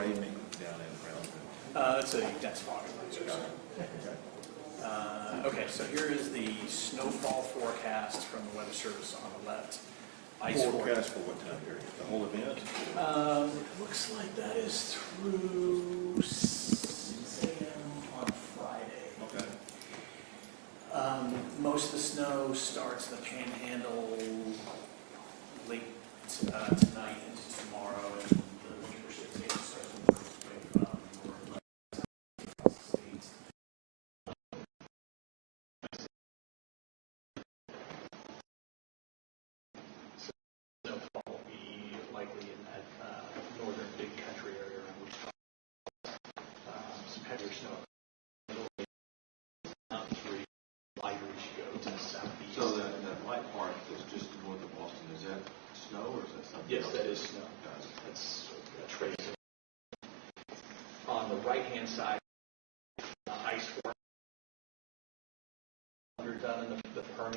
framing down in Brownsville? It's a dense fog. Okay, so here is the snowfall forecast from the Weather Service on the left. Ice Forecast for what time period? The whole event? It looks like that is through 6 a.m. on Friday. Okay. Most of the snow starts in the Panhandle late tonight into tomorrow, and the precipitation starts to work its way from the state. Snowfall will be likely in that northern big country area around Wichita. Some heavier snow. Mountains where lighter as you go to the southeast. So that light part that's just north of Boston, is that snow or is that something Yes, else? that is snow. That's a trace. On the right-hand side, ice work done in the Permian.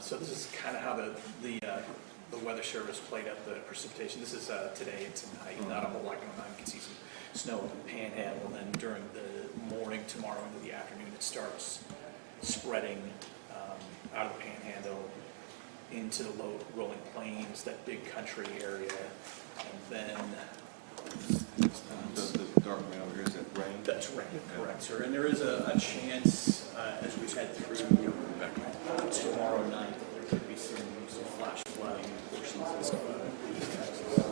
So this is kind of how the Weather Service played up the precipitation. This is today and tonight. Not a whole lot going on. You can see some snow in the Panhandle, and then during the morning, tomorrow into the afternoon, it starts spreading out of the Panhandle into the low rolling plains, that big country area, and then The dark brown here, is that rain? that's rain, correct, sir. And there is a chance as we head through tomorrow night that there could be some flash flooding portions of East Texas.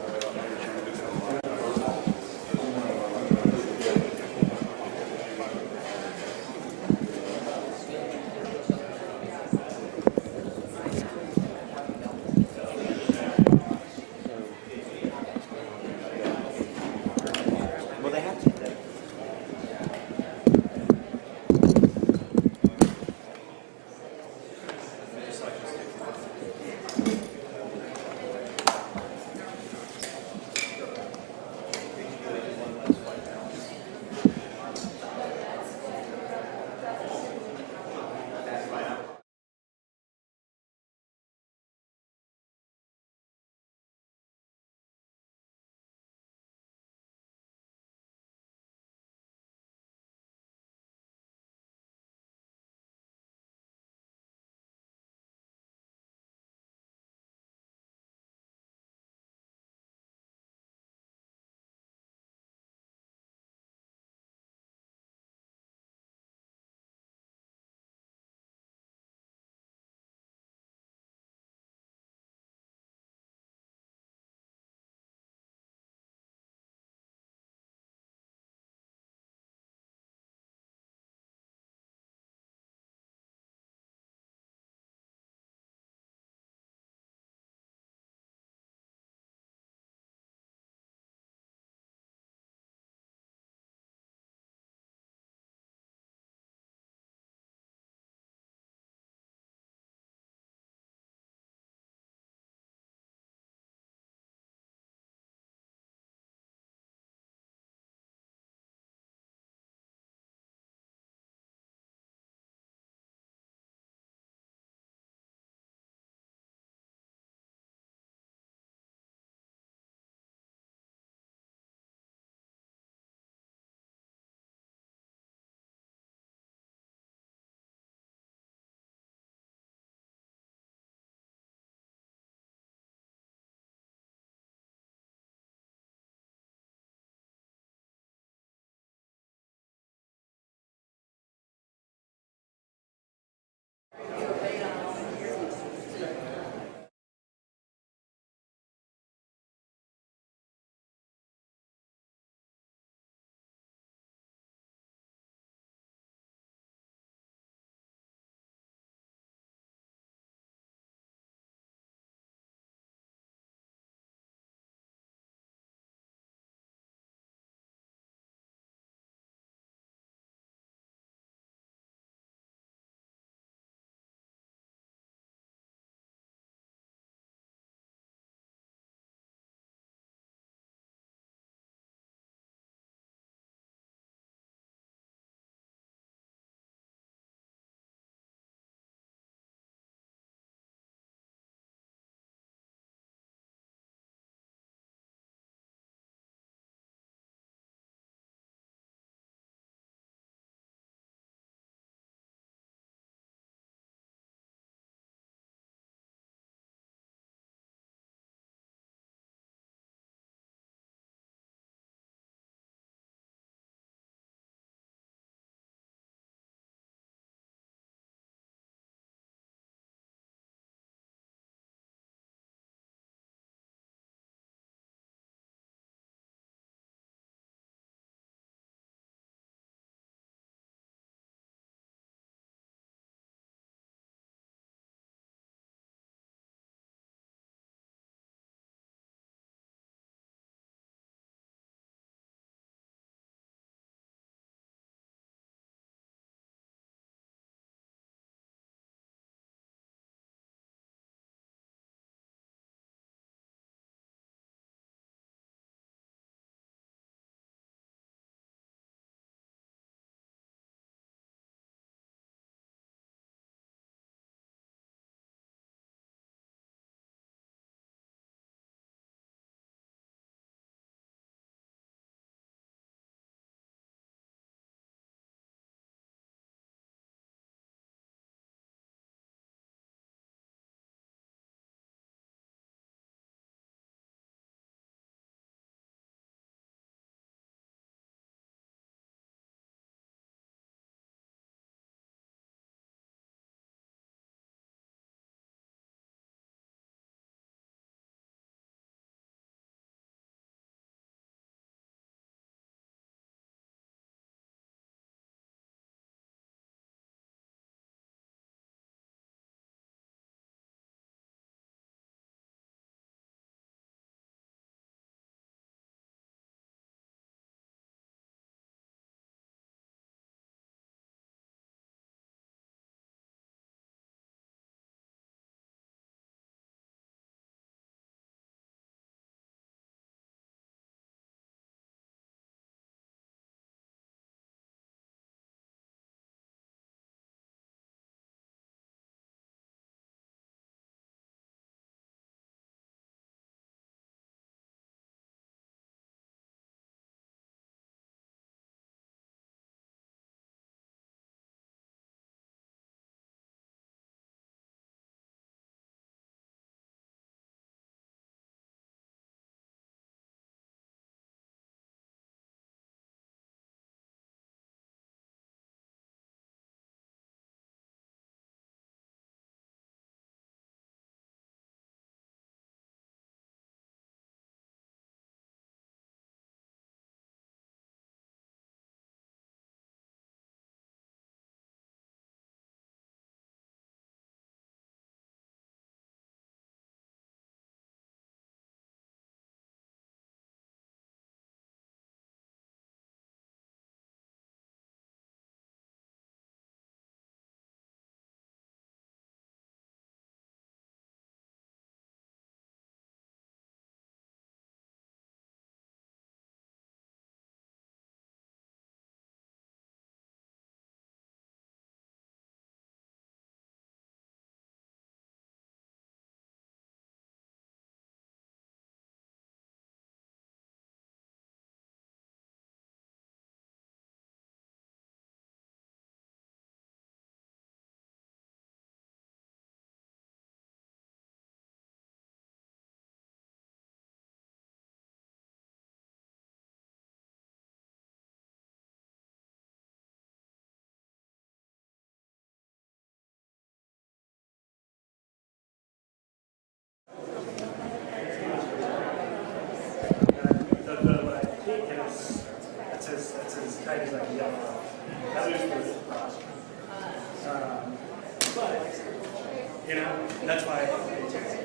You know, and that's why,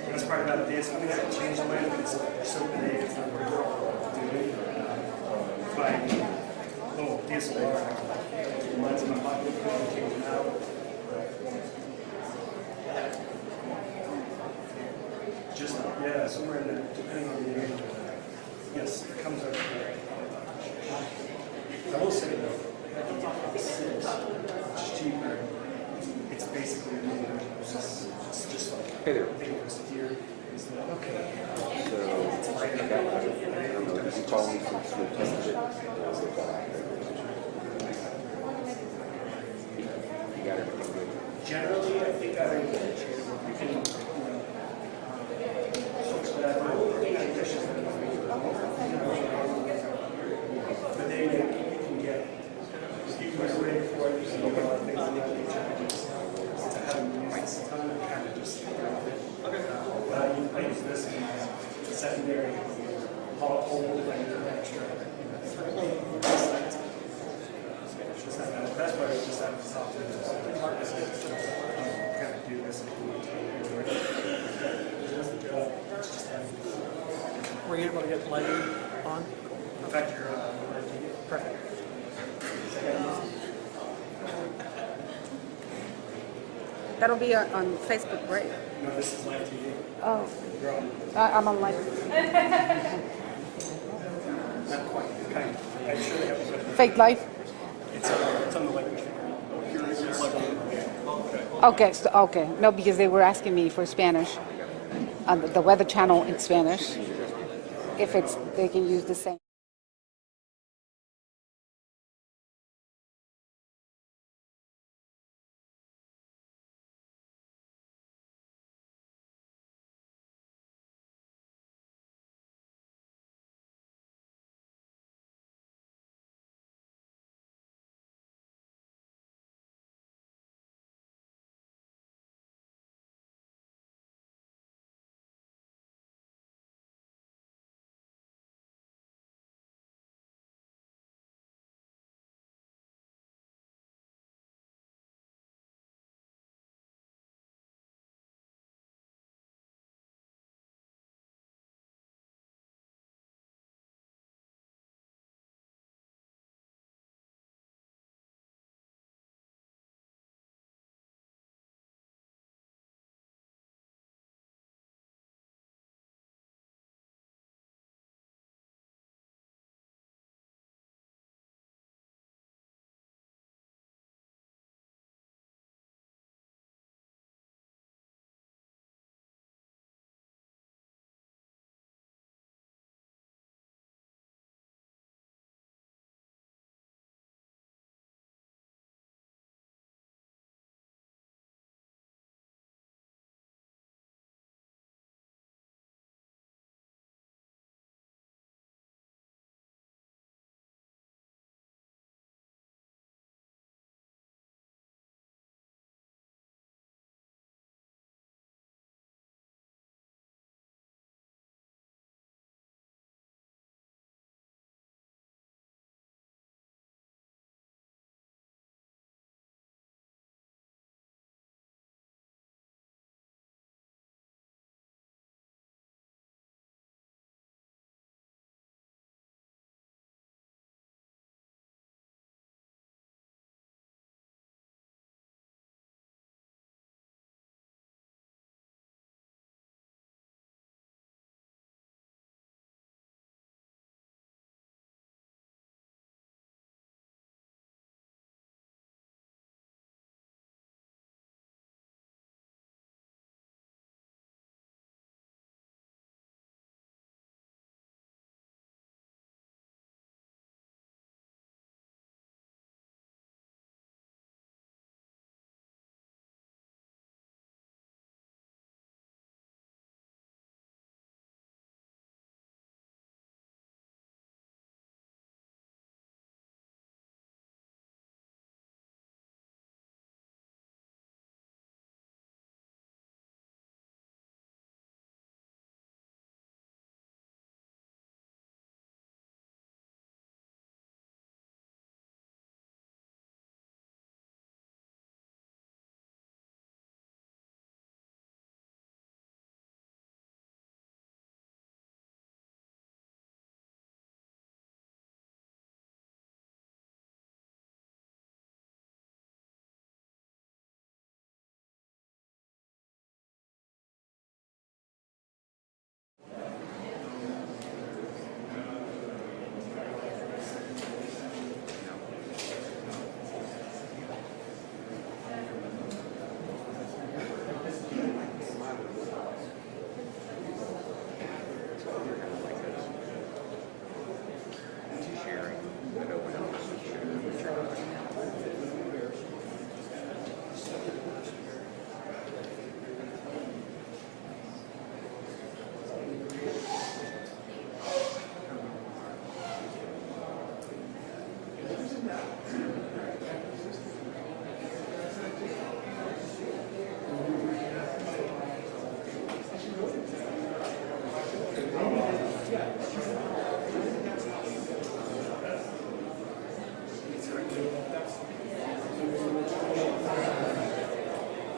that's part about this. I mean, I changed the way because it's so big, it's not worth doing. That's why little DSLR lights in my pocket, change them out. Just, yeah, somewhere in there, depending on the area. Yes, it comes over here. I will say though, it's cheaper. It's basically it's just like Hey there. I think it was here. Okay. So, I don't know, did you call me since you attended it? You got everything good? Generally, I think I can, but then you can get, you can wait for it, you know, a lot of things like that. To have them use this time, I kind of just, but I use this in my secondary hold, like extra. That's why it's just out of software. Kind of do this. Were you able to get lighting on? In fact, you're Perfect. That'll be on Facebook, right? no, this is live TV. Oh, You're on. I'm on live. Not quite. Kind of. I'm sure they have a Fake live? It's on the language. Okay, so, okay. No, because they were asking me for Spanish, on the Weather Channel in Spanish, if it's, they can use the same.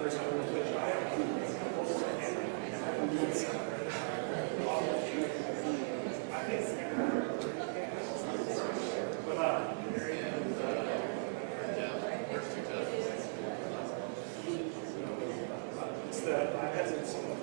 It's the, I hasn't seen it.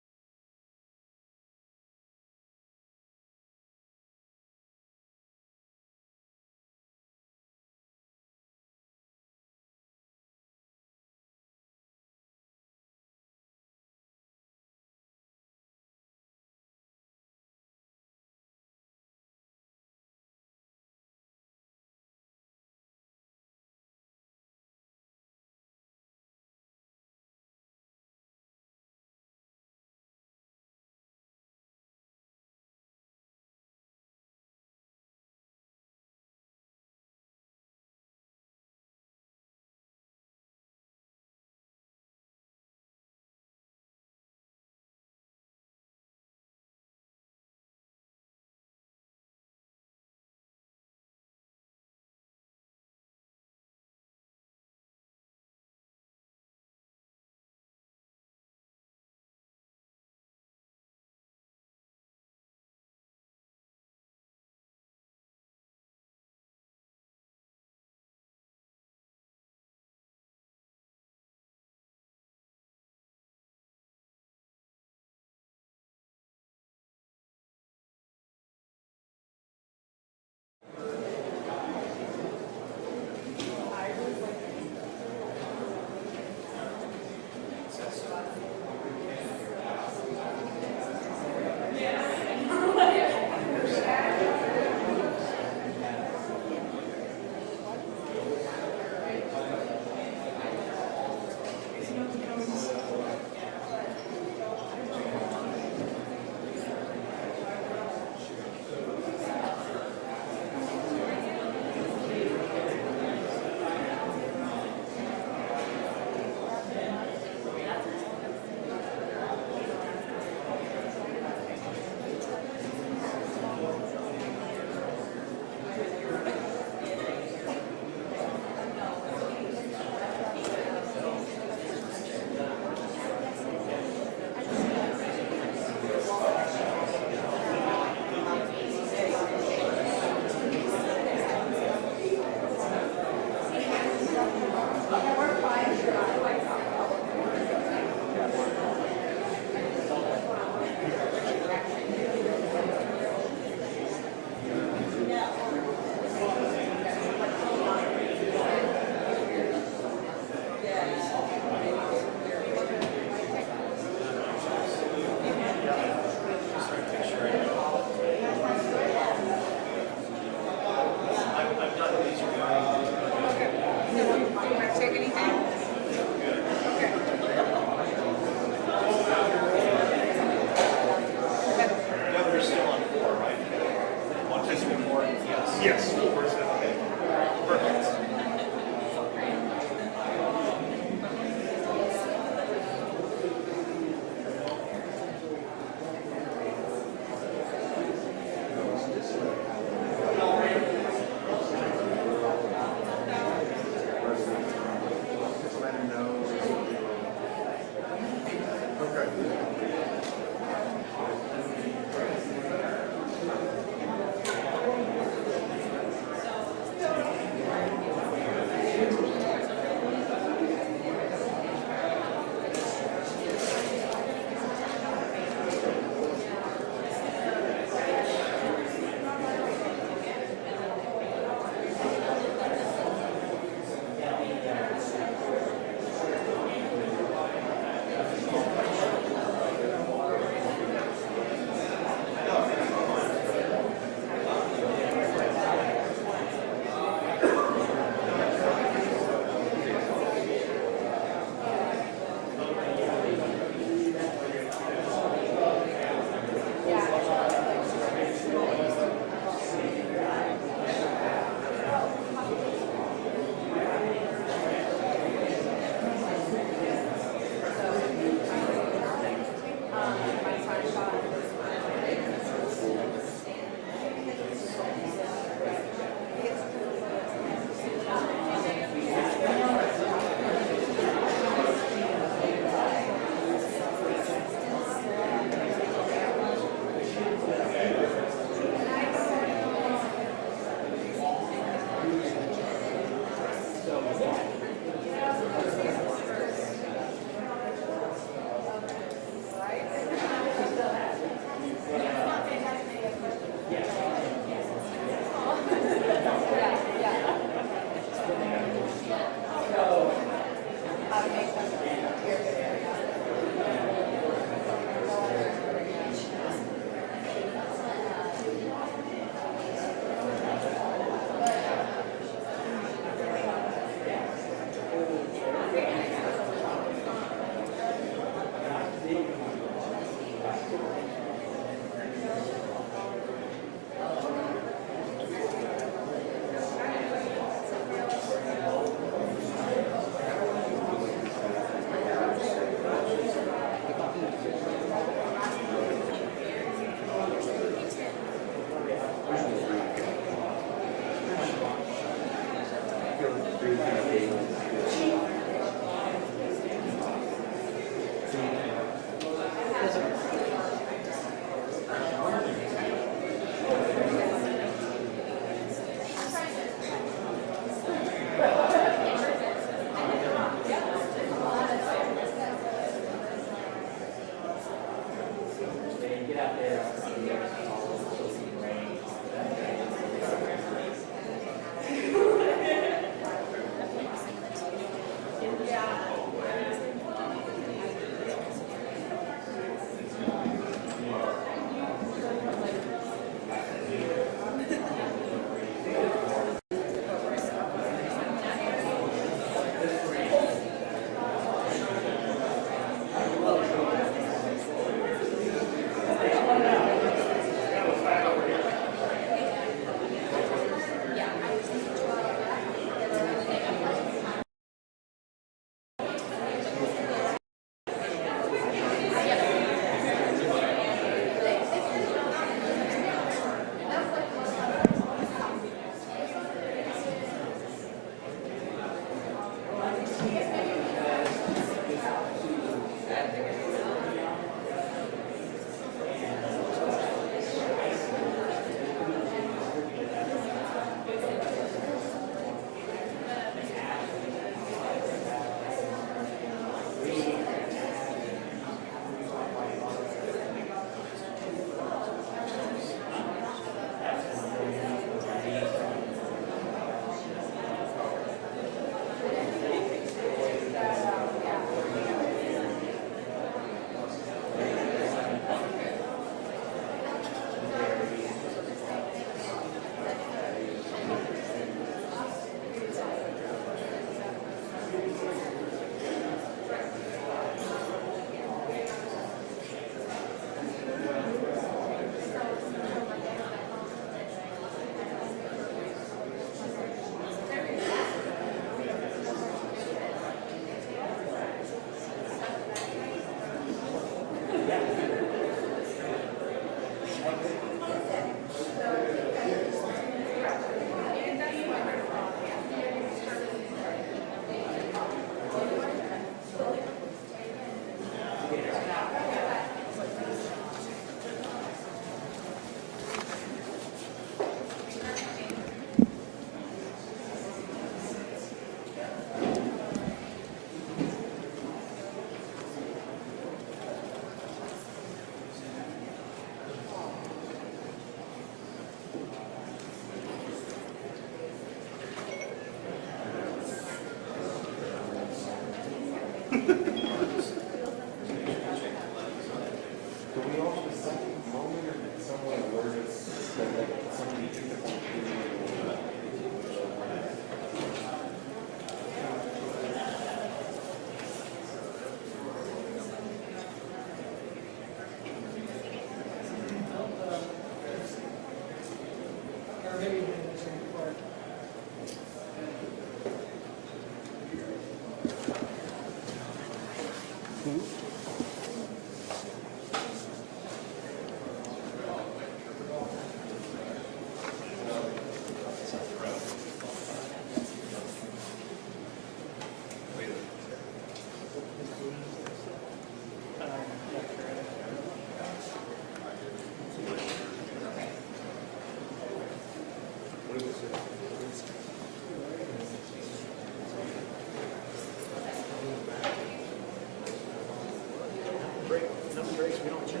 Nothing breaks, we don't check.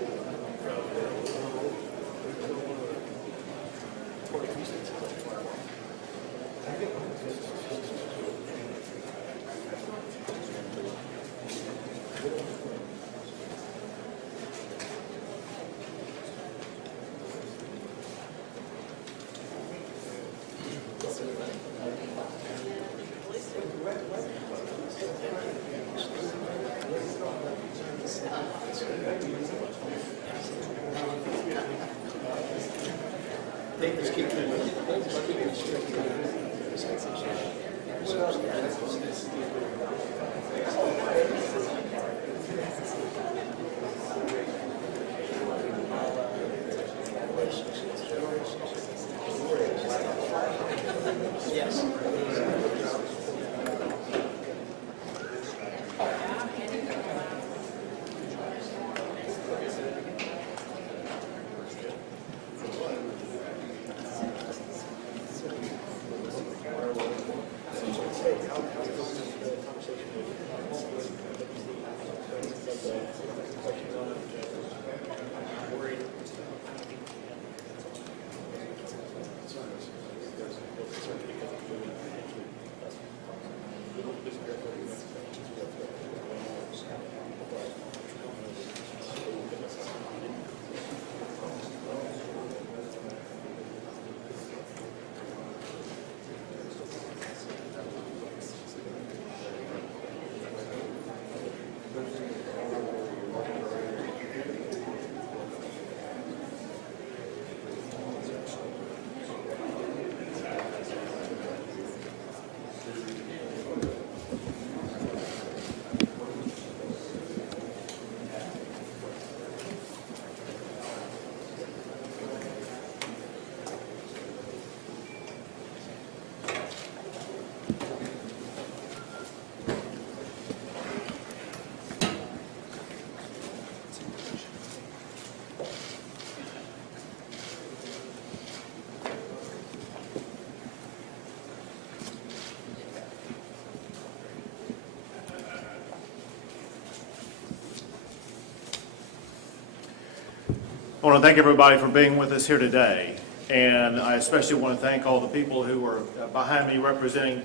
I want to thank everybody for being with us here today, and I especially want to thank all the people who are behind me representing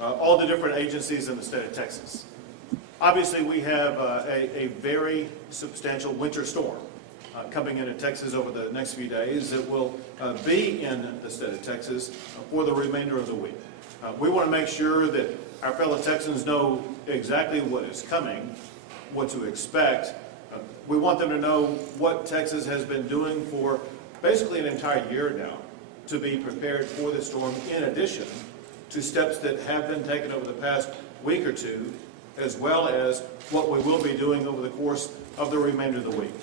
all the different agencies in the state of Texas. Obviously, we have a very substantial winter storm coming into Texas over the next few days that will be in the state of Texas for the remainder of the week. We want to make sure that our fellow Texans know exactly what is coming, what to expect. We want them to know what Texas has been doing for basically an entire year now to be prepared for the storm, in addition to steps that have been taken over the past week or two, as well as what we will be doing over the course of the remainder of the week.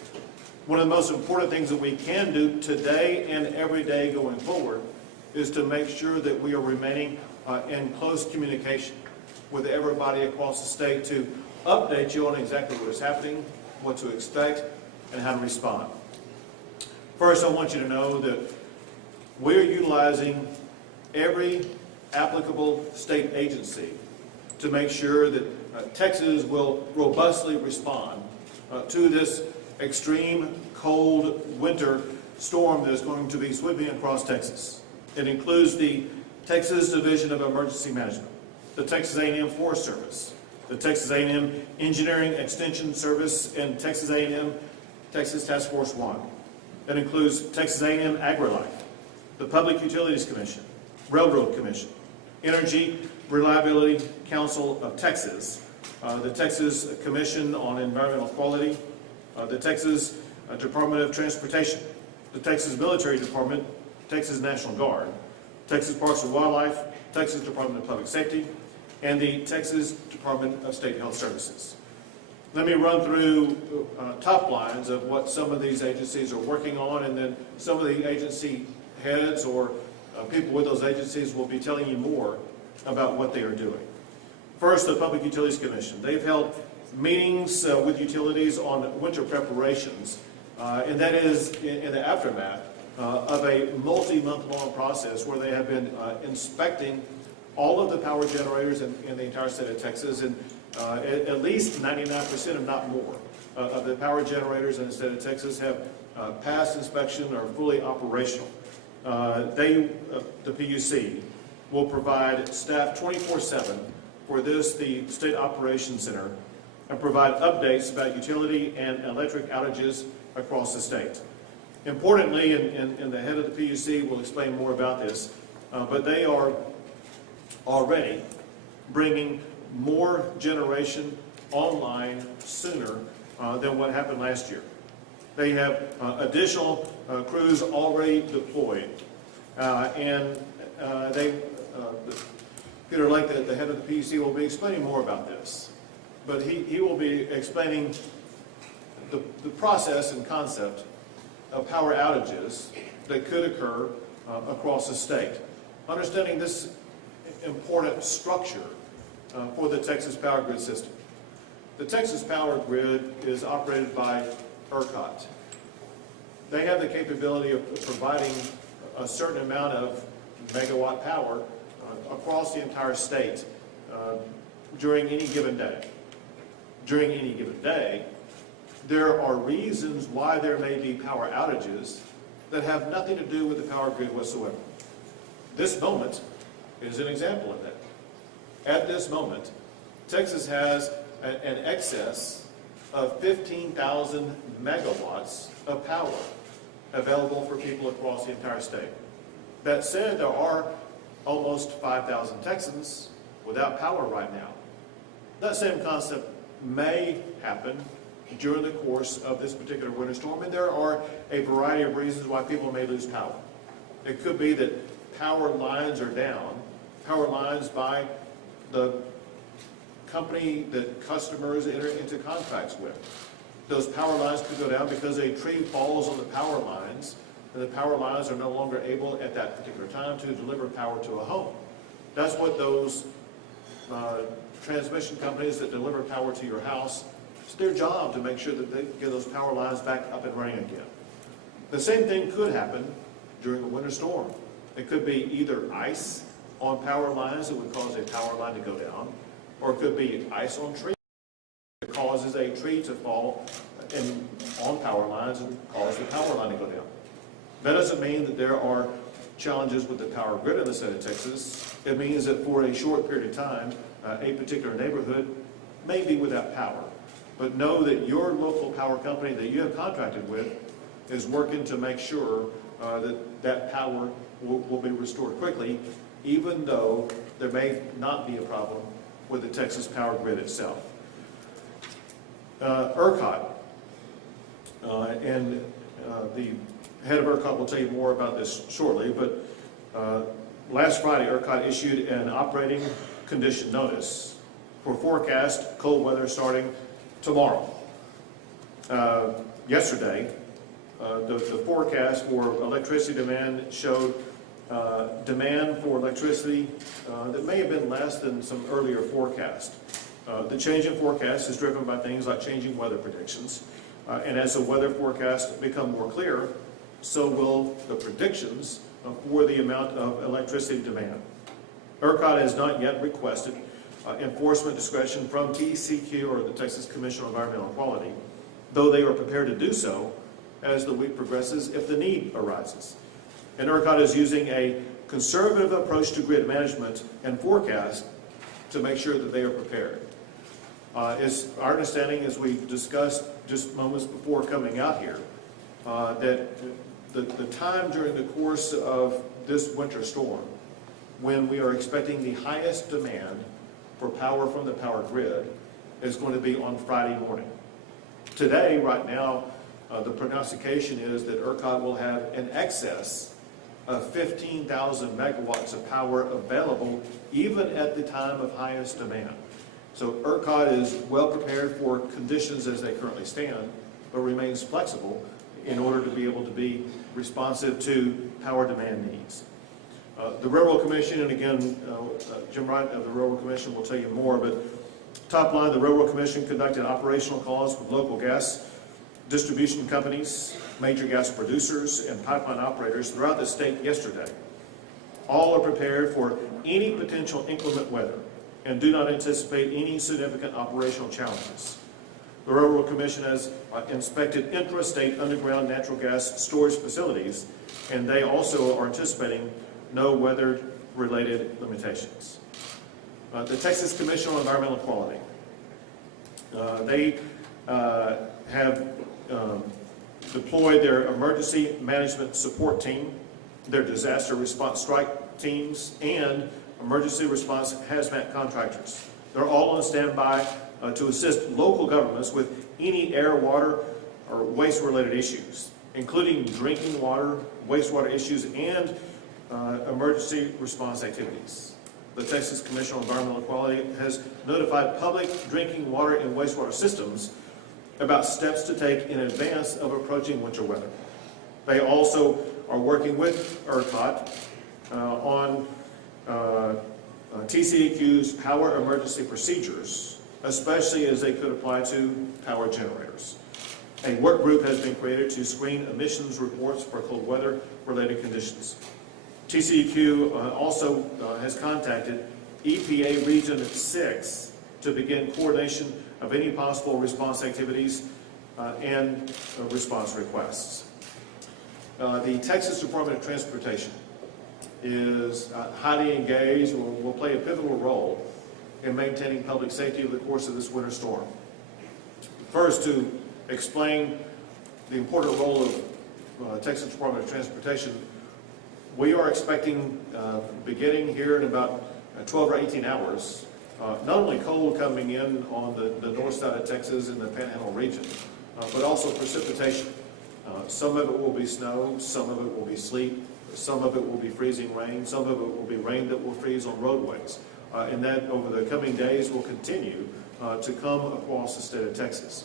One of the most important things that we can do today and every day going forward is to make sure that we are remaining in close communication with everybody across the state to update you on exactly what is happening, what to expect, and how to respond. First, I want you to know that we're utilizing every applicable state agency to make sure that Texas will robustly respond to this extreme cold winter storm that is going to be sweeping across Texas. It includes the Texas Division of Emergency Management, the Texas A&M Forest Service, the Texas A&M Engineering Extension Service, and Texas A&M Texas Task Force 1. That includes Texas A&M AgriLife, the Public Utilities Commission, Railroad Commission, Energy Reliability Council of Texas, the Texas Commission on Environmental Quality, the Texas Department of Transportation, the Texas Military Department, Texas National Guard, Texas Parks and Wildlife, Texas Department of Public Safety, and the Texas Department of State Health Services. Let me run through top lines of what some of these agencies are working on, and then some of the agency heads or people with those agencies will be telling you more about what they are doing. First, the Public Utilities Commission. They've held meetings with utilities on winter preparations, and that is in the aftermath of a multi-month-long process where they have been inspecting all of the power generators in the entire state of Texas, and at least 99%, if not more, of the power generators in the state of Texas have passed inspection or are fully operational. The PUC, will provide staff 24/7 for the State Operations Center, and provide updates about utility and electric outages across the state. Importantly, and the head of the PUC will explain more about this, but they are already bringing more generation online sooner than what happened last year. They have additional crews already deployed, and Peter Lake, the head of the PUC, will be explaining more about this, but he will be explaining the process and concept of power outages that could occur across the state. Understanding this important structure for the Texas power grid system. The Texas power grid is operated by ERCOT. They have the capability of providing a certain amount of megawatt power across the entire state during any given day. During any given day, there are reasons why there may be power outages that have nothing to do with the power grid whatsoever. This moment is an example of that. At this moment, Texas has an excess of 15,000 megawatts of power available for people across the entire state. That said, there are almost 5,000 Texans without power right now. That same concept may happen during the course of this particular winter storm, and there are a variety of reasons why people may lose power. It could be that power lines are down, power lines by the company that customers enter into contracts with. Those power lines could go down because a tree falls on the power lines, and the power lines are no longer able at that particular time to deliver power to a home. That's what those transmission companies that deliver power to your house, it's their job to make sure that they get those power lines back up and running again. The same thing could happen during a winter storm. It could be either ice on power lines that would cause a power line to go down, or it could be ice on trees that causes a tree to fall on power lines and cause the power line to go down. That doesn't mean that there are challenges with the power grid in the state of Texas. It means that for a short period of time, a particular neighborhood may be without power. But know that your local power company that you have contracted with is working to make sure that power will be restored quickly, even though there may not be a problem with the Texas power grid itself. ERCOT, and the head of ERCOT will tell you more about this shortly, but last Friday ERCOT issued an operating condition notice for forecast cold weather starting tomorrow. Yesterday, the forecast for electricity demand showed demand for electricity that may have been less than some earlier forecast. The change in forecast is driven by things like changing weather predictions. And as the weather forecasts become more clear, so will the predictions for the amount of electricity demand. ERCOT has not yet requested enforcement discretion from TCEQ or the Texas Commission on Environmental Quality, though they are prepared to do so as the week progresses if the need arises. And ERCOT is using a conservative approach to grid management and forecast to make sure that they are prepared. It's our understanding, as we discussed just moments before coming out here, that the time during the course of this winter storm when we are expecting the highest demand for power from the power grid is going to be on Friday morning. Today, right now, the prognostication is that ERCOT will have an excess of 15,000 megawatts of power available even at the time of highest demand. So ERCOT is well prepared for conditions as they currently stand, but remains flexible in order to be able to be responsive to power demand needs. The Railroad Commission, and again, Jim Wright of the Railroad Commission will tell you more, but top line, the Railroad Commission conducted operational calls with local gas distribution companies, major gas producers, and pipeline operators throughout the state yesterday. All are prepared for any potential inclement weather and do not anticipate any significant operational challenges. The Railroad Commission has inspected intrastate underground natural gas storage facilities, and they also are anticipating no weather-related limitations. The Texas Commission on Environmental Quality. They have deployed their emergency management support team, their disaster response strike teams, and emergency response hazmat contractors. They're all on standby to assist local governments with any air, water, or waste-related issues, including drinking water, wastewater issues, and emergency response activities. The Texas Commission on Environmental Quality has notified public drinking water and wastewater systems about steps to take in advance of approaching winter weather. They also are working with ERCOT on TCEQ's power emergency procedures, especially as they could apply to power generators. A work group has been created to screen emissions reports for cold weather-related conditions. TCEQ also has contacted EPA Region 6 to begin coordination of any possible response activities and response requests. The Texas Department of Transportation is highly engaged and will play a pivotal role in maintaining public safety over the course of this winter storm. First, to explain the important role of Texas Department of Transportation, we are expecting, beginning here in about 12 or 18 hours, not only cold coming in on the north side of Texas in the Panhandle region, but also precipitation. Some of it will be snow, some of it will be sleet, some of it will be freezing rain, some of it will be rain that will freeze on roadways. And that over the coming days will continue to come across the state of Texas.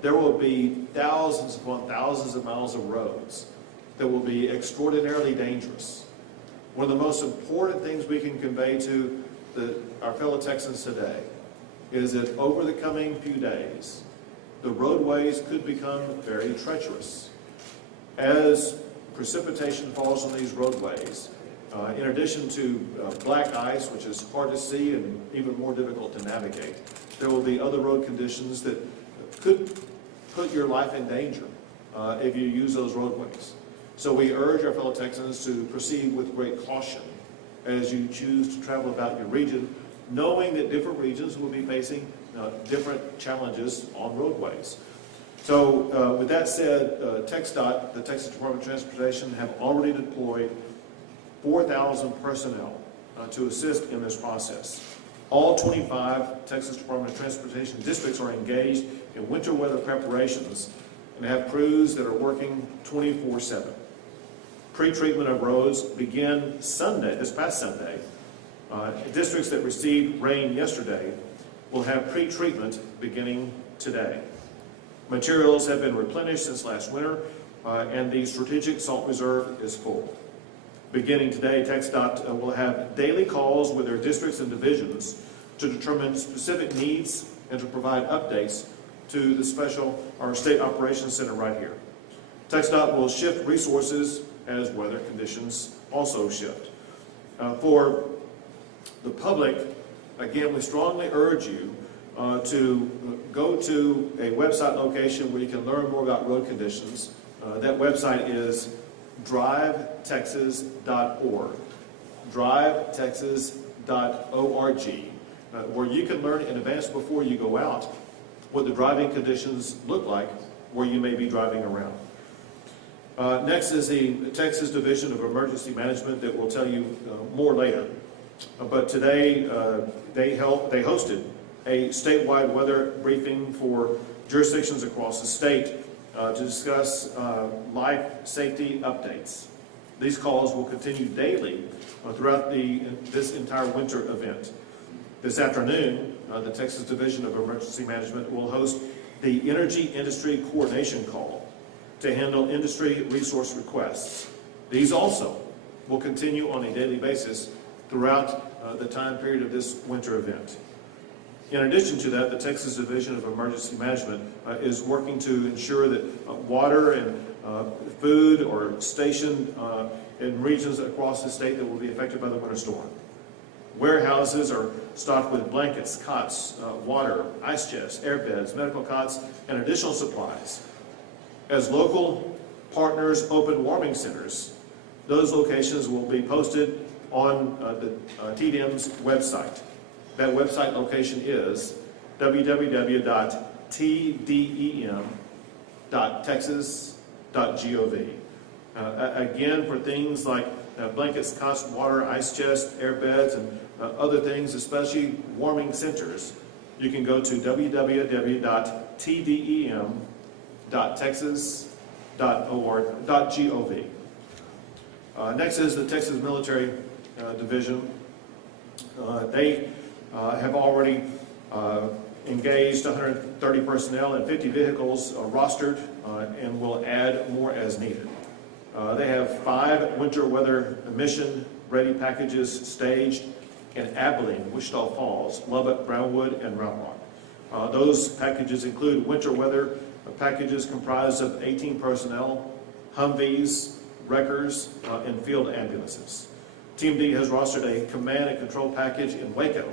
There will be thousands upon thousands of miles of roads that will be extraordinarily dangerous. One of the most important things we can convey to our fellow Texans today is that over the coming few days, the roadways could become very treacherous. As precipitation falls on these roadways, in addition to black ice, which is hard to see and even more difficult to navigate, there will be other road conditions that could put your life in danger if you use those roadways. So we urge our fellow Texans to proceed with great caution as you choose to travel about your region, knowing that different regions will be facing different challenges on roadways. So with that said, TxDOT, the Texas Department of Transportation, have already deployed 4,000 personnel to assist in this process. All 25 Texas Department of Transportation districts are engaged in winter weather preparations and have crews that are working 24/7. Pre-treatment of roads begin Sunday, this past Sunday. Districts that received rain yesterday will have pre-treatment beginning today. Materials have been replenished since last winter, and the strategic salt reserve is full. Beginning today, TxDOT will have daily calls with their districts and divisions to determine specific needs and to provide updates to the State Operations Center right here. TxDOT will shift resources as weather conditions also shift. For the public, again, we strongly urge you to go to a website location where you can learn more about road conditions. That website is drivetexas.org, drivetexas.org, where you can learn in advance before you go out what the driving conditions look like where you may be driving around. Next is the Texas Division of Emergency Management that will tell you more later. But today they hosted a statewide weather briefing for jurisdictions across the state to discuss life safety updates. These calls will continue daily throughout this entire winter event. This afternoon, the Texas Division of Emergency Management will host the Energy Industry Coordination Call to handle industry resource requests. These also will continue on a daily basis throughout the time period of this winter event. In addition to that, the Texas Division of Emergency Management is working to ensure that water and food are stationed in regions across the state that will be affected by the winter storm. Warehouses are stocked with blankets, cots, water, ice chests, air beds, medical cots, and additional supplies. As local partners open warming centers, those locations will be posted on the TDM's website. That website location is www.tdem.texas.gov. Again, for things like blankets, cots, water, ice chests, air beds, and other things, especially warming centers, you can go to www.tdem.texas.gov. Next is the Texas Military Division. They have already engaged 130 personnel and 50 vehicles rostered and will add more as needed. They have 5 winter weather mission ready packages staged in Abilene, Wichita Falls, Lubbock, Brownwood, and Round Rock. Those packages include winter weather packages comprised of 18 personnel, Humvees, wreckers, and field ambulances. Team D has rostered a command and control package in Waco.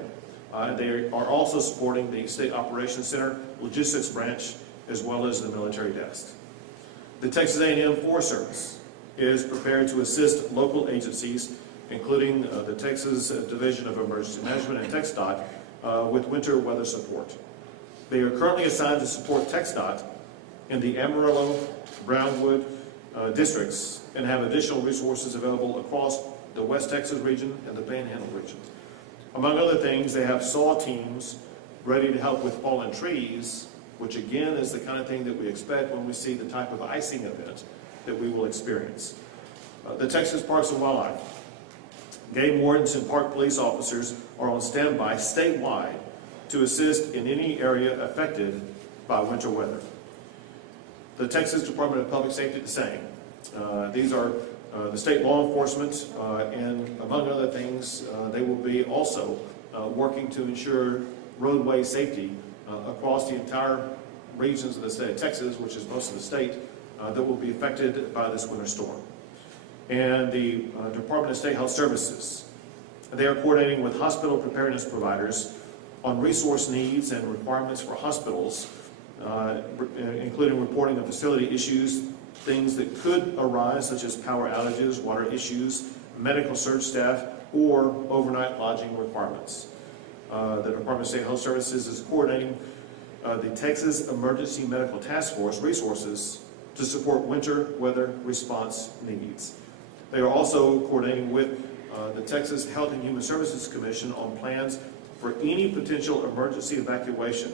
They are also supporting the State Operations Center Logistics Branch as well as the military desk. The Texas A&M Forest Service is prepared to assist local agencies, including the Texas Division of Emergency Management and TxDOT, with winter weather support. They are currently assigned to support TxDOT in the Amarillo, Brownwood districts and have additional resources available across the West Texas region and the Panhandle region. Among other things, they have saw teams ready to help with fallen trees, which again is the kind of thing that we expect when we see the type of icing event that we will experience. The Texas Parks and Wildlife, game wardens and park police officers are on standby statewide to assist in any area affected by winter weather. The Texas Department of Public Safety, the same. These are the state law enforcement, and among other things, they will be also working to ensure roadway safety across the entire regions of the state of Texas, which is most of the state, that will be affected by this winter storm. And the Department of State Health Services, they are coordinating with hospital preparedness providers on resource needs and requirements for hospitals, including reporting of facility issues, things that could arise, such as power outages, water issues, medical surge staff, or overnight lodging requirements. The Department of State Health Services is coordinating the Texas Emergency Medical Task Force resources to support winter weather response needs. They are also coordinating with the Texas Health and Human Services Commission on plans for any potential emergency evacuation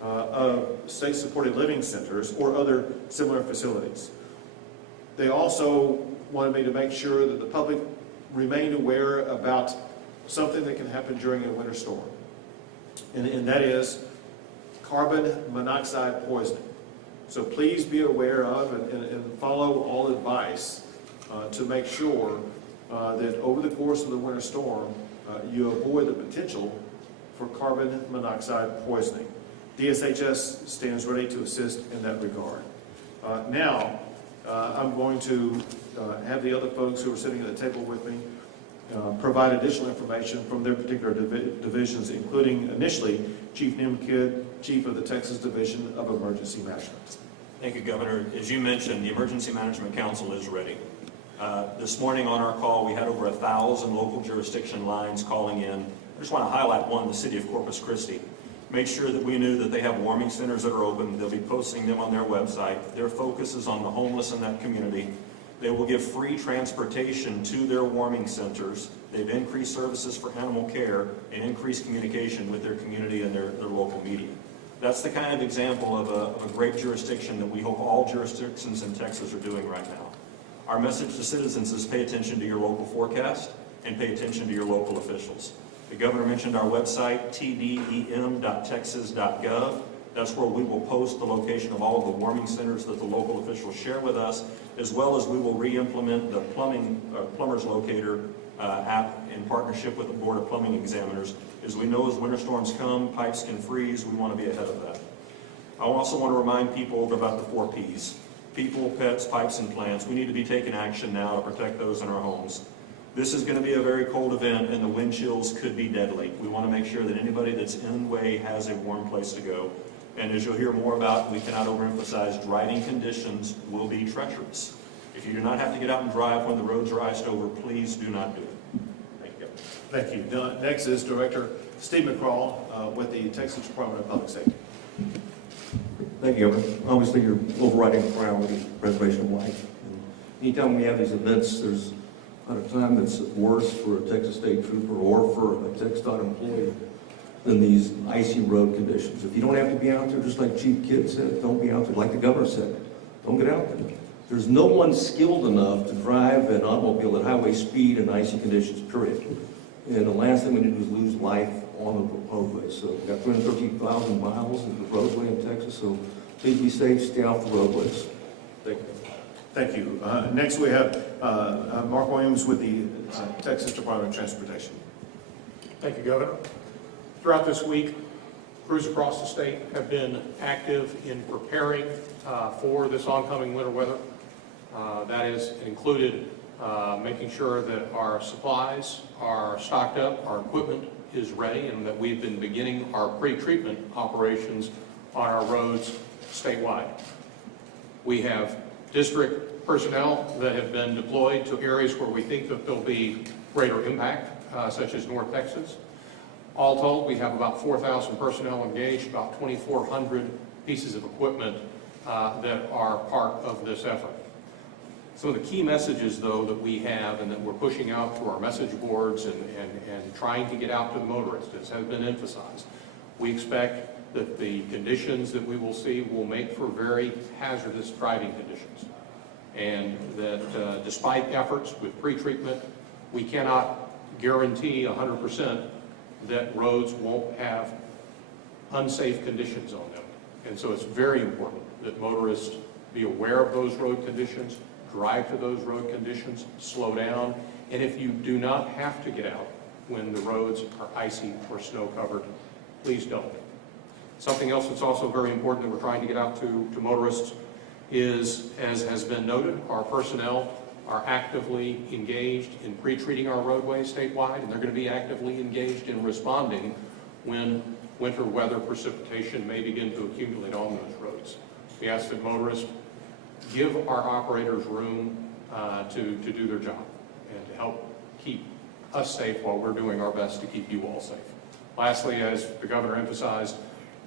of state-supported living centers or other similar facilities. They also wanted me to make sure that the public remained aware about something that can happen during a winter storm, and that is carbon monoxide poisoning. So please be aware of and follow all advice to make sure that over the course of the winter storm, you avoid the potential for carbon monoxide poisoning. DSHS stands ready to assist in that regard. Now, I'm going to have the other folks who are sitting at the table with me provide additional information from their particular divisions, including initially Chief Nimkid, Chief of the Texas Division of Emergency Management. Thank you, Governor. As you mentioned, the Emergency Management Council is ready. This morning on our call, we had over 1,000 local jurisdiction lines calling in. I just want to highlight one, the city of Corpus Christi. Made sure that we knew that they have warming centers that are open. They'll be posting them on their website. Their focus is on the homeless in that community. They will give free transportation to their warming centers. They've increased services for animal care and increased communication with their community and their local media. That's the kind of example of a great jurisdiction that we hope all jurisdictions in Texas are doing right now. Our message to citizens is pay attention to your local forecast and pay attention to your local officials. The governor mentioned our website, tdem.texas.gov. That's where we will post the location of all of the warming centers that the local officials share with us, as well as we will re-implement the plumber's locator app in partnership with the Board of Plumbing Examiners. As we know, as winter storms come, pipes can freeze. We want to be ahead of that. I also want to remind people about the 4 Ps. People, pets, pipes, and plants. We need to be taking action now to protect those in our homes. This is going to be a very cold event, and the wind chills could be deadly. We want to make sure that anybody that's in the way has a warm place to go. And as you'll hear more about, we cannot overemphasize, driving conditions will be treacherous. If you do not have to get out and drive when the roads are iced over, please do not do it. Thank you. Thank you. Next is Director Steve Mcgraw with the Texas Department of Public Safety. Thank you, Governor. Obviously, your overriding priority is preservation of life. And anytime we have these events, there's not a time that's worse for a Texas State Trooper or for a TxDOT employee than these icy road conditions. If you don't have to be out there, just like Chief Kidd said, don't be out there. Like the governor said, don't get out there. There's no one skilled enough to drive an automobile at highway speed in icy conditions, period. And the last thing we need to do is lose life on the roadway. So we've got 313,000 miles of the roadway in Texas, so please be safe, stay off the roadways. Thank you. Thank you. Next we have Mark Williams with the Texas Department of Transportation. Thank you, Governor. Throughout this week, crews across the state have been active in preparing for this oncoming winter weather. That has included making sure that our supplies are stocked up, our equipment is ready, and that we've been beginning our pre-treatment operations on our roads statewide. We have district personnel that have been deployed to areas where we think that there'll be greater impact, such as North Texas. All told, we have about 4,000 personnel engaged, about 2,400 pieces of equipment that are part of this effort. Some of the key messages, though, that we have and that we're pushing out through our message boards and trying to get out to the motorists, as has been emphasized. We expect that the conditions that we will see will make for very hazardous driving conditions. And that despite efforts with pre-treatment, we cannot guarantee 100% that roads won't have unsafe conditions on them. And so it's very important that motorists be aware of those road conditions, drive to those road conditions, slow down, and if you do not have to get out when the roads are icy or snow covered, please don't. Something else that's also very important that we're trying to get out to motorists is, as has been noted, our personnel are actively engaged in pre-treating our roadways statewide, and they're going to be actively engaged in responding when winter weather precipitation may begin to accumulate on those roads. We ask that motorists give our operators room to do their job and to help keep us safe while we're doing our best to keep you all safe. Lastly, as the governor emphasized,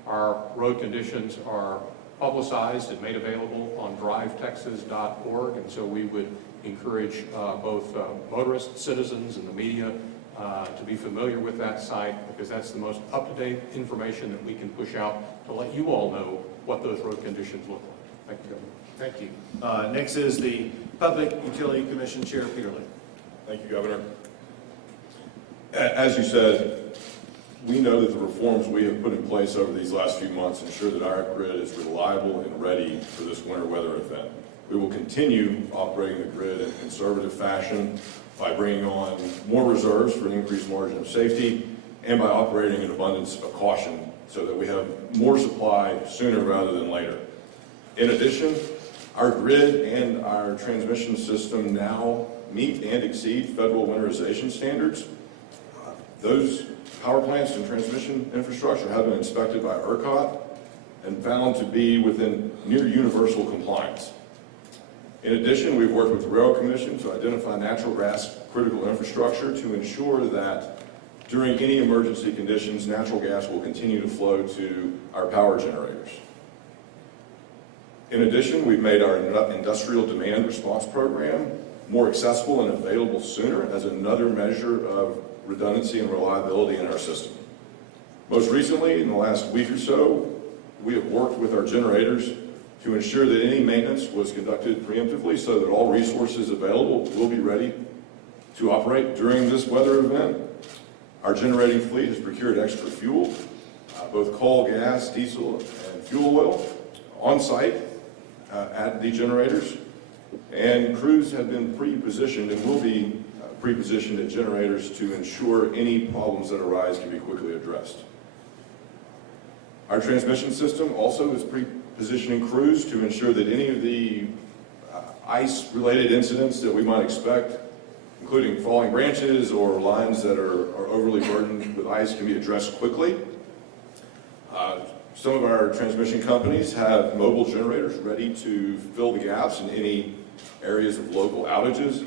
our road conditions are publicized and made available on drivetexas.org, and so we would encourage both motorists, citizens, and the media to be familiar with that site, because that's the most up-to-date information that we can push out to let you all know what those road conditions look like. Thank you, Governor. Thank you. Next is the Public Utility Commission Chair, Peter Lee. Thank you, Governor. As you said, we know that the reforms we have put in place over these last few months ensure that our grid is reliable and ready for this winter weather event. We will continue operating the grid in a conservative fashion by bringing on more reserves for an increased margin of safety and by operating an abundance of caution so that we have more supply sooner rather than later. In addition, our grid and our transmission system now meet and exceed federal winterization standards. Those power plants and transmission infrastructure have been inspected by ERCOT and found to be within near universal compliance. In addition, we've worked with the Railroad Commission to identify natural gas critical infrastructure to ensure that during any emergency conditions, natural gas will continue to flow to our power generators. In addition, we've made our industrial demand response program more accessible and available sooner as another measure of redundancy and reliability in our system. Most recently, in the last week or so, we have worked with our generators to ensure that any maintenance was conducted preemptively so that all resources available will be ready to operate during this weather event. Our generating fleet has procured extra fuel, both coal, gas, diesel, and fuel oil on site at the generators. And crews have been pre-positioned and will be pre-positioned at generators to ensure any problems that arise can be quickly addressed. Our transmission system also is pre-positioning crews to ensure that any of the ice-related incidents that we might expect, including falling branches or lines that are overly burdened with ice, can be addressed quickly. Some of our transmission companies have mobile generators ready to fill the gaps in any areas of local outages.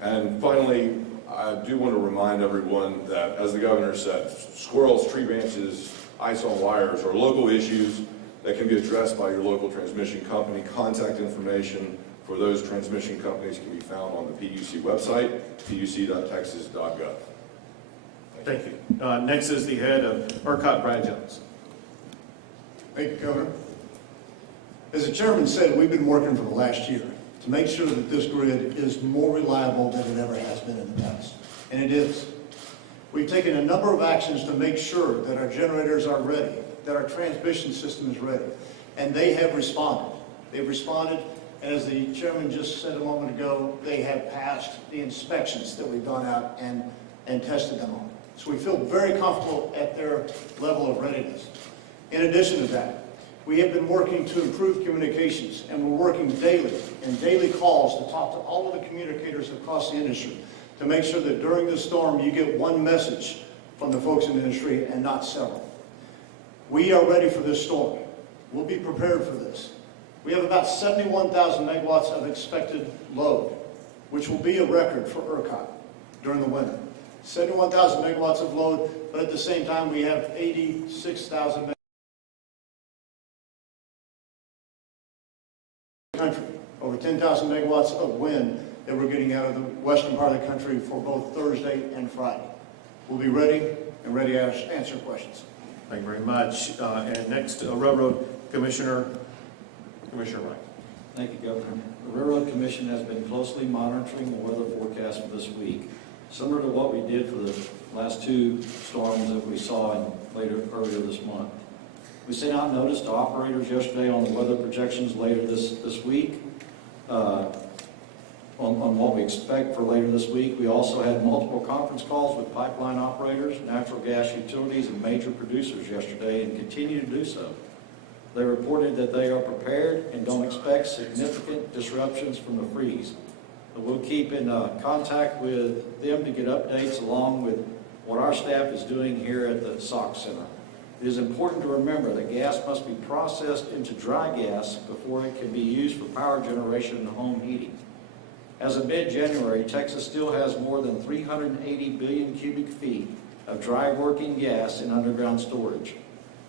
And finally, I do want to remind everyone that, as the governor said, squirrels, tree branches, ice on wires are local issues that can be addressed by your local transmission company. Contact information for those transmission companies can be found on the PUC website, puc.texas.gov. Thank you. Next is the head of ERCOT, Brad Jones. Thank you, Governor. As the chairman said, we've been working for the last year to make sure that this grid is more reliable than it ever has been in the past. And it is. We've taken a number of actions to make sure that our generators are ready, that our transmission system is ready. And they have responded. They've responded, and as the chairman just said a moment ago, they have passed the inspections that we've gone out and tested them on. So we feel very comfortable at their level of readiness. In addition to that, we have been working to improve communications, and we're working daily and daily calls to talk to all of the communicators across the industry to make sure that during the storm you get one message from the folks in the industry and not several. We are ready for this storm. We'll be prepared for this. We have about 71,000 megawatts of expected load, which will be a record for ERCOT during the winter. 71,000 megawatts of load, but at the same time we have 86,000 megawatts. Country, over 10,000 megawatts of wind that we're getting out of the western part of the country for both Thursday and Friday. We'll be ready and ready to answer questions. Thank you very much. And next, Railroad Commissioner Wright. Thank you, Governor. The Railroad Commission has been closely monitoring the weather forecast for this week, similar to what we did for the last two storms that we saw earlier this month. We sent out notice to operators yesterday on the weather projections later this week, on what we expect for later this week. We also had multiple conference calls with pipeline operators, natural gas utilities, and major producers yesterday, and continue to do so. They reported that they are prepared and don't expect significant disruptions from the freeze. But we'll keep in contact with them to get updates along with what our staff is doing here at the SOC Center. It is important to remember that gas must be processed into dry gas before it can be used for power generation and home heating. As of mid-January, Texas still has more than 380 billion cubic feet of dry working gas in underground storage,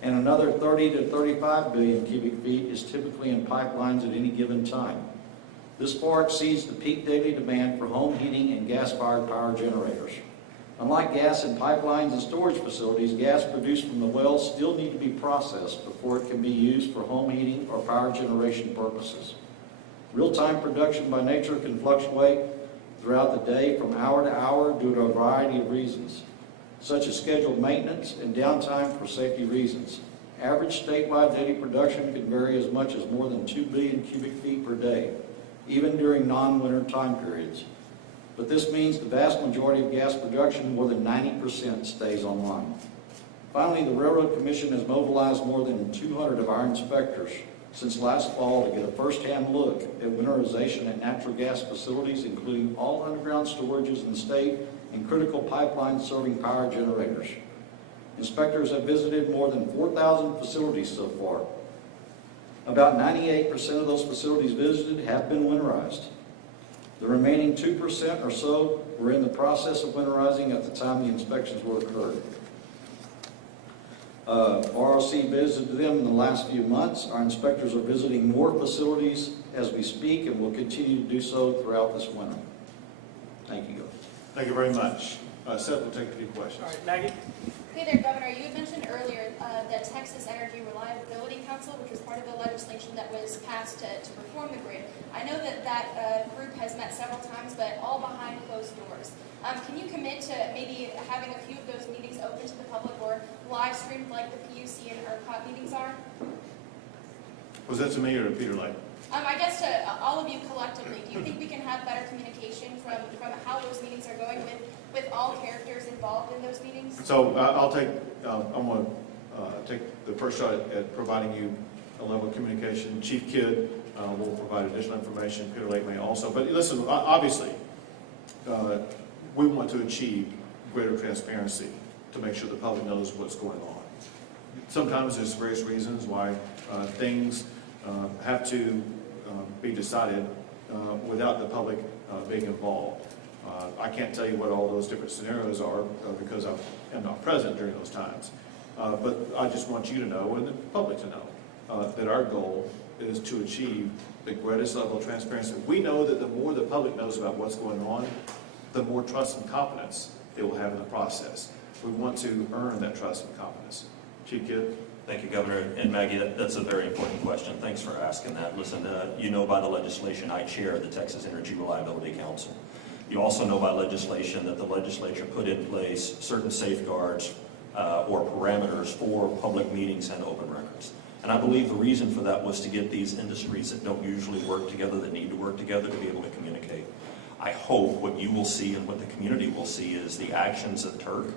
and another 30 to 35 billion cubic feet is typically in pipelines at any given time. This far exceeds the peak daily demand for home heating and gas-fired power generators. Unlike gas in pipelines and storage facilities, gas produced from the wells still need to be processed before it can be used for home heating or power generation purposes. Real-time production by nature can fluctuate throughout the day from hour to hour due to a variety of reasons, such as scheduled maintenance and downtime for safety reasons. Average statewide daily production can vary as much as more than 2 billion cubic feet per day, even during non-winter time periods. But this means the vast majority of gas production, more than 90%, stays online. Finally, the Railroad Commission has mobilized more than 200 of our inspectors since last fall to get a first-hand look at winterization at natural gas facilities, including all underground storages in the state and critical pipelines serving power generators. Inspectors have visited more than 4,000 facilities so far. About 98% of those facilities visited have been winterized. The remaining 2% or so were in the process of winterizing at the time the inspections were occurred. RRC visited them in the last few months. Our inspectors are visiting more facilities as we speak and will continue to do so throughout this winter. Thank you. Thank you very much. Seth will take a few questions. All right, Maggie? Hey there, Governor. You had mentioned earlier the Texas Energy Reliability Council, which was part of the legislation that was passed to reform the grid. I know that group has met several times, but all behind closed doors. Can you commit to maybe having a few of those meetings open to the public or live streamed like the PUC and ERCOT meetings are? Was that to me or to Peter Lake? I guess to all of you collectively, do you think we can have better communication from how those meetings are going with all characters involved in those meetings? So I'm going to take the first shot at providing you a level of communication. Chief Kidd will provide additional information. Peter Lake may also. But listen, obviously, we want to achieve greater transparency to make sure the public knows what's going on. Sometimes there's various reasons why things have to be decided without the public being involved. I can't tell you what all those different scenarios are because I am not present during those times. But I just want you to know and the public to know that our goal is to achieve the greatest level of transparency. We know that the more the public knows about what's going on, the more trust and confidence they will have in the process. We want to earn that trust and confidence. Chief Kidd? Thank you, Governor. And Maggie, that's a very important question. Thanks for asking that. Listen, you know by the legislation I chair the Texas Energy Reliability Council. You also know by legislation that the legislature put in place certain safeguards or parameters for public meetings and open records. And I believe the reason for that was to get these industries that don't usually work together, that need to work together, to be able to communicate. I hope what you will see and what the community will see is the actions of Turk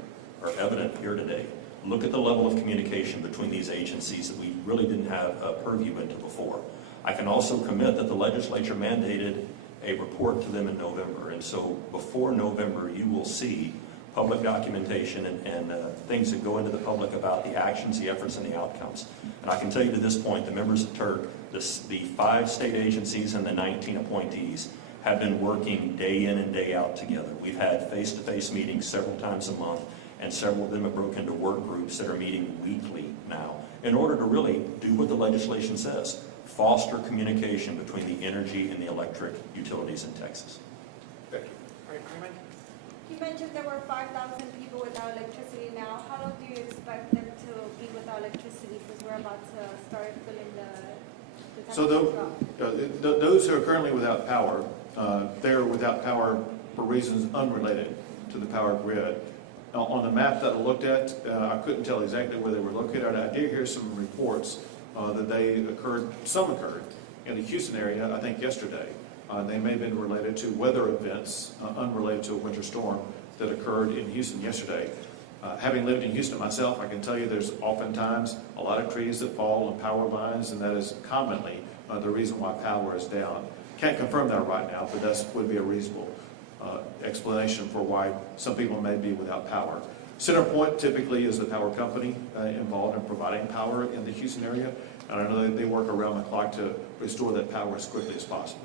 are evident here today. Look at the level of communication between these agencies that we really didn't have a purview into before. I can also commit that the legislature mandated a report to them in November. And so before November, you will see public documentation and things that go into the public about the actions, the efforts, and the outcomes. And I can tell you to this point, the members of Turk, the 5 state agencies and the 19 appointees have been working day in and day out together. We've had face-to-face meetings several times a month, and several of them have broken into work groups that are meeting weekly now in order to really do what the legislation says, foster communication between the energy and the electric utilities in Texas. Thank you. All right, Carmen? You mentioned there were 5,000 people without electricity now. How long do you expect them to be without electricity since we're about to start filling the So those who are currently without power, they're without power for reasons unrelated to the power grid. On the map that I looked at, I couldn't tell exactly where they were located. I did hear some reports that some occurred in the Houston area, I think yesterday. They may have been related to weather events unrelated to a winter storm that occurred in Houston yesterday. Having lived in Houston myself, I can tell you there's oftentimes a lot of trees that fall on power lines, and that is commonly the reason why power is down. Can't confirm that right now, but that would be a reasonable explanation for why some people may be without power. CenterPoint typically is the power company involved in providing power in the Houston area, and I know that they work around the clock to restore that power as quickly as possible.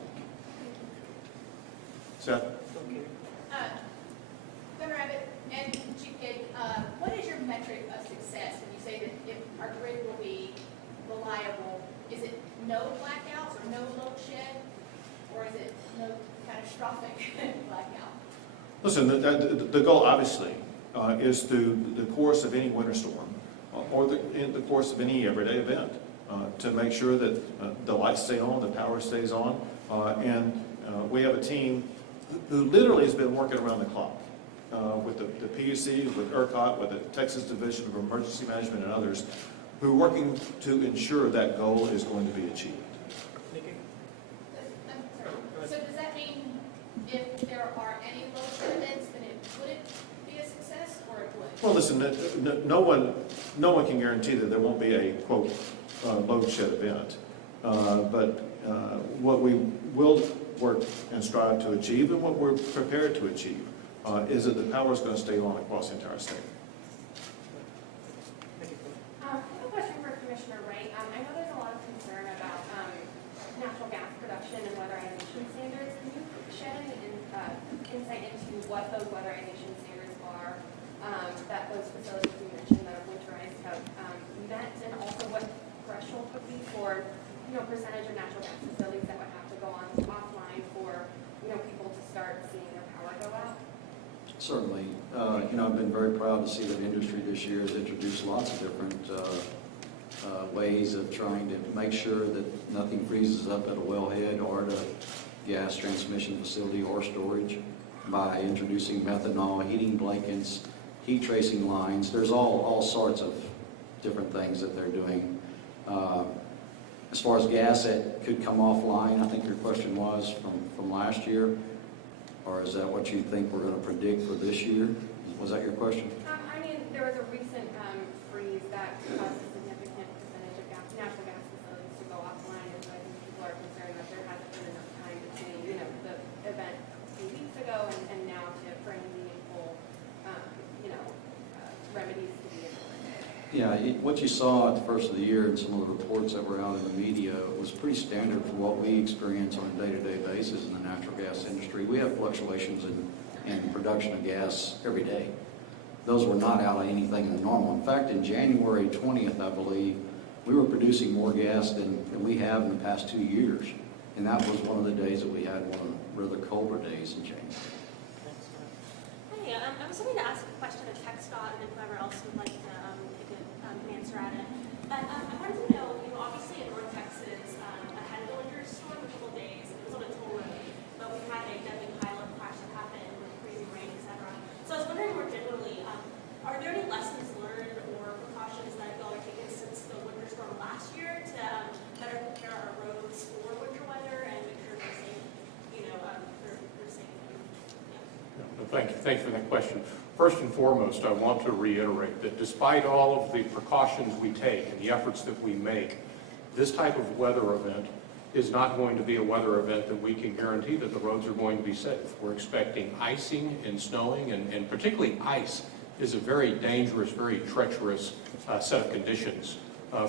Seth? Governor Abbott and Chief Kidd, what is your metric of success when you say that if our grid will be reliable? Is it no blackouts or no load shed, or is it no catastrophic blackout? Listen, the goal obviously is through the course of any winter storm or in the course of any everyday event to make sure that the lights stay on, the power stays on, and we have a team who literally has been working around the clock with the PUC, with ERCOT, with the Texas Division of Emergency Management and others who are working to ensure that goal is going to be achieved. So does that mean if there are any load shed events, then it wouldn't be a success, or it would? Well, listen, no one can guarantee that there won't be a, quote, load shed event. But what we will work and strive to achieve and what we're prepared to achieve is that the power is going to stay on across the entire state. I have a question for Commissioner Wright. I know there's a lot of concern about natural gas production and weatherization standards. Can you shed any insight into what those weatherization standards are that those facilities you mentioned that are winterized have met, and also what threshold would be for percentage of natural gas facilities that would have to go offline for people to start seeing their power go out? Certainly. I've been very proud to see that industry this year has introduced lots of different ways of trying to make sure that nothing freezes up at a wellhead or at a gas transmission facility or storage by introducing methanol, heating blankets, heat tracing lines. There's all sorts of different things that they're doing. As far as gas that could come offline, I think your question was from last year, or is that what you think we're going to predict for this year? Was that your question? I mean, there was a recent freeze that caused a significant percentage of natural gas facilities to go offline, and so I think people are concerned that there hasn't been enough time between, the event a few weeks ago and now for any meaningful, remedies to be implemented. Yeah, what you saw at the first of the year and some of the reports that were out in the media was pretty standard for what we experience on a day-to-day basis in the natural gas industry. We have fluctuations in production of gas every day. Those were not out of anything normal. In fact, in January 20th, I believe, we were producing more gas than we have in the past 2 years. And that was one of the days that we had one of the rather colder days in January. Hey, I was hoping to ask a question of TxDOT and then whoever else would like to take an answer at it. But I wanted to know, obviously in North Texas, ahead of the winter storm, a couple days, it was on a toll road, but we had a deadly pilot crash that happened with crazy rain, etc. So I was wondering more generally, are there any lessons learned or precautions that y'all are taking since the winter storm last year to better prepare our roads for winter weather and make sure they're safe, they're safe? Thank you for that question. First and foremost, I want to reiterate that despite all of the precautions we take and the efforts that we make, this type of weather event is not going to be a weather event that we can guarantee that the roads are going to be safe. We're expecting icing and snowing, and particularly ice is a very dangerous, very treacherous set of conditions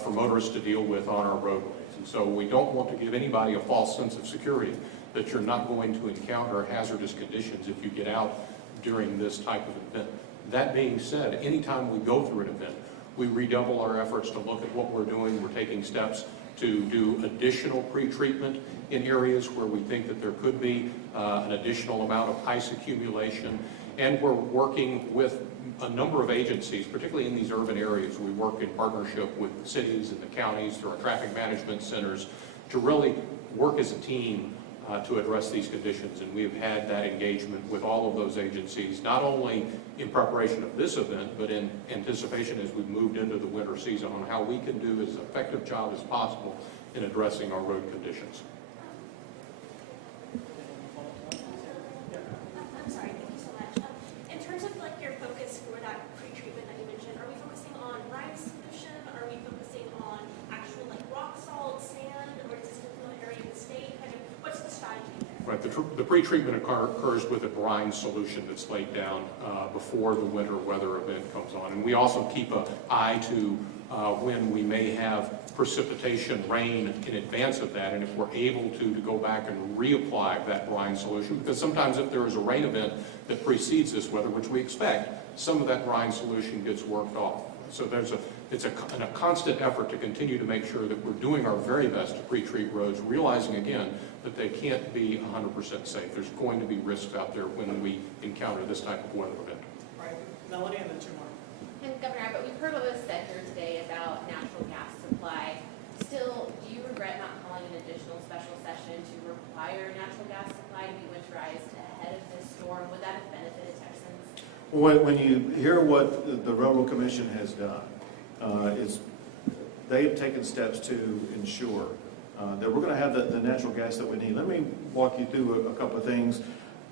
for motorists to deal with on our roadways. And so we don't want to give anybody a false sense of security that you're not going to encounter hazardous conditions if you get out during this type of event. That being said, anytime we go through an event, we redouble our efforts to look at what we're doing. We're taking steps to do additional pre-treatment in areas where we think that there could be an additional amount of ice accumulation. And we're working with a number of agencies, particularly in these urban areas. We work in partnership with the cities and the counties through our traffic management centers to really work as a team to address these conditions. And we have had that engagement with all of those agencies, not only in preparation of this event, but in anticipation as we've moved into the winter season on how we can do as effective job as possible in addressing our road conditions. I'm sorry, thank you so much. In terms of your focus for that pre-treatment that you mentioned, are we focusing on brine solution? Are we focusing on actual rock salt, sand, or is this an area of the state? What's the strategy there? Right, the pre-treatment occurs with a brine solution that's laid down before the winter weather event comes on. And we also keep an eye to when we may have precipitation rain in advance of that, and if we're able to go back and reapply that brine solution, because sometimes if there is a rain event that precedes this weather, which we expect, some of that brine solution gets worked off. So it's a constant effort to continue to make sure that we're doing our very best to pre-treat roads, realizing again that they can't be 100% safe. There's going to be risks out there when we encounter this type of weather event. Right, Melody, and then two more. And Governor Abbott, we've heard what was said here today about natural gas supply. Still, do you regret not calling an additional special session to require natural gas supply to be winterized ahead of this storm? Would that have benefited Texans? When you hear what the Railroad Commission has done, they have taken steps to ensure that we're going to have the natural gas that we need. Let me walk you through a couple of things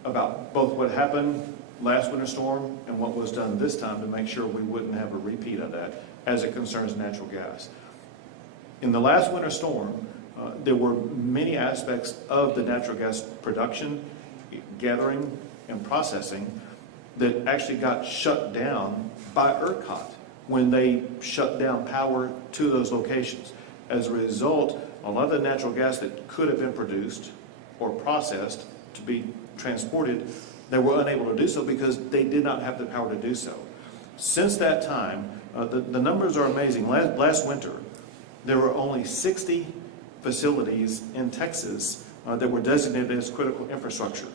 about both what happened last winter storm and what was done this time to make sure we wouldn't have a repeat of that as it concerns natural gas. In the last winter storm, there were many aspects of the natural gas production, gathering, and processing that actually got shut down by ERCOT when they shut down power to those locations. As a result, a lot of the natural gas that could have been produced or processed to be transported, they were unable to do so because they did not have the power to do so. Since that time, the numbers are amazing. Last winter, there were only 60 facilities in Texas that were designated as critical infrastructure.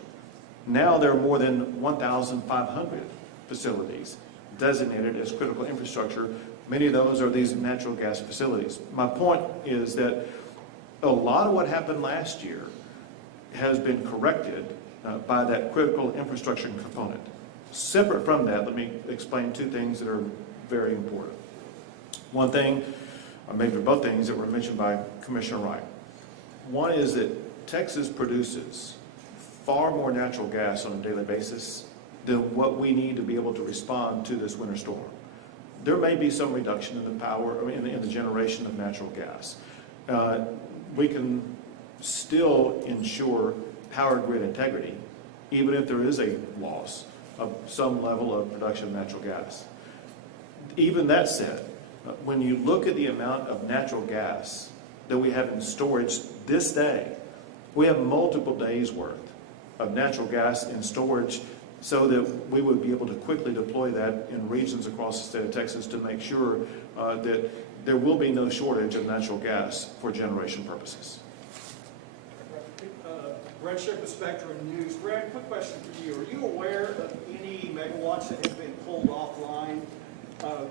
Now there are more than 1,500 facilities designated as critical infrastructure. Many of those are these natural gas facilities. My point is that a lot of what happened last year has been corrected by that critical infrastructure component. Separate from that, let me explain two things that are very important. One thing, or maybe both things that were mentioned by Commissioner Wright. One is that Texas produces far more natural gas on a daily basis than what we need to be able to respond to this winter storm. There may be some reduction in the power, in the generation of natural gas. We can still ensure power grid integrity, even if there is a loss of some level of production of natural gas. Even that said, when you look at the amount of natural gas that we have in storage this day, we have multiple days worth of natural gas in storage so that we would be able to quickly deploy that in regions across the state of Texas to make sure that there will be no shortage of natural gas for generation purposes. Brett Ship of Spectrum News. Brett, quick question for you. Are you aware of any megawatts that have been pulled offline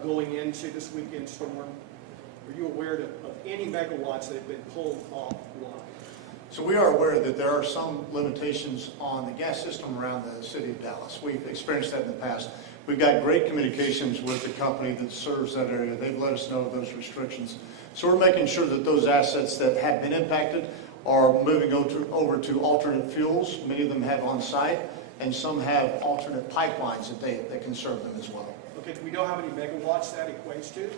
going into this weekend storm? Are you aware of any megawatts that have been pulled offline? So we are aware that there are some limitations on the gas system around the city of Dallas. We've experienced that in the past. We've got great communications with the company that serves that area. They've let us know of those restrictions. So we're making sure that those assets that have been impacted are moving over to alternate fuels. Many of them have on site, and some have alternate pipelines that can serve them as well. Okay, do we know how many megawatts that equates to?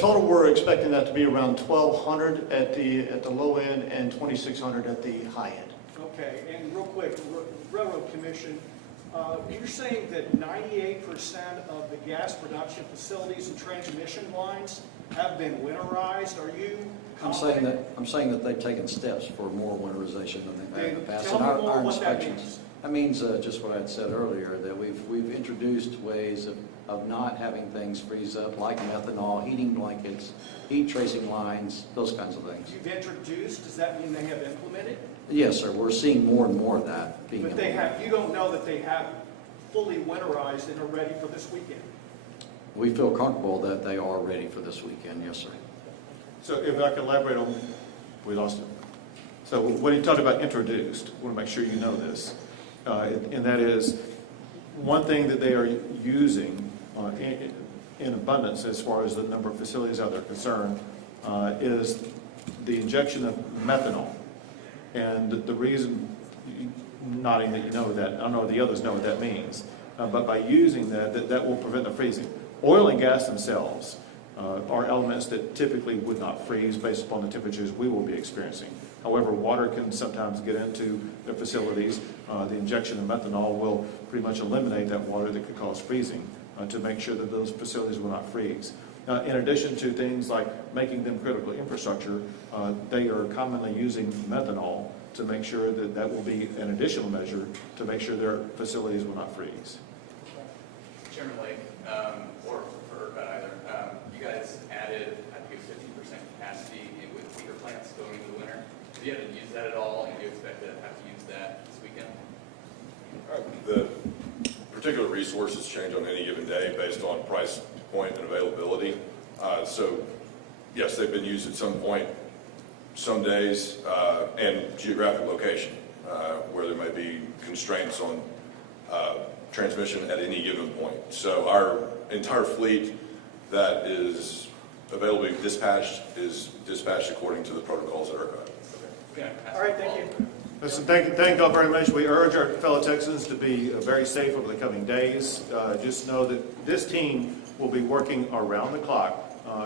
Total, we're expecting that to be around 1,200 at the low end and 2,600 at the high end. Okay, and real quick, Railroad Commission, you're saying that 98% of the gas production facilities and transmission lines have been winterized. Are you confident? I'm saying that they've taken steps for more winterization than they've had in the past. Tell me And more our what that inspections. means. That means just what I had said earlier, that we've introduced ways of not having things freeze up, like methanol, heating blankets, heat tracing lines, those kinds of things. You've introduced, does that mean they have implemented? Yes, sir. We're seeing more and more of that being But they implemented. have, you don't know that they have fully winterized and are ready for this weekend? We feel comfortable that they are ready for this weekend, yes, sir. So if I can elaborate on, we lost him. So what he talked about introduced, I want to make sure you know this, and that is one thing that they are using in abundance as far as the number of facilities out there concerned is the injection of methanol. And the reason, nodding that you know that, I don't know if the others know what that means, but by using that will prevent the freezing. Oil and gas themselves are elements that typically would not freeze based upon the temperatures we will be experiencing. However, water can sometimes get into the facilities. The injection of methanol will pretty much eliminate that water that could cause freezing to make sure that those facilities will not freeze. In addition to things like making them critical infrastructure, they are commonly using methanol to make sure that that will be an additional measure to make sure their facilities will not freeze. Chairman Lake, or Bud either, you guys added, I think it was 15% capacity with feeder plants going into the winter. Do you have to use that at all, and do you expect to have to use that this weekend? The particular resources change on any given day based on price point and availability. So yes, they've been used at some point, some days, and geographic location, where there may be constraints on transmission at any given point. So our entire fleet that is available to be dispatched is dispatched according to the protocols at ERCOT. Okay. All right, thank you. Listen, thank y'all very much. We urge our fellow Texans to be very safe over the coming days. Just know that this team will be working around the clock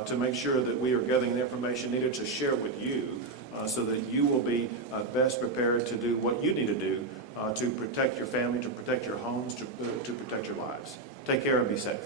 to make sure that we are gathering the information needed to share with you so that you will be best prepared to do what you need to do to protect your family, to protect your homes, to protect your lives. Take care and be safe.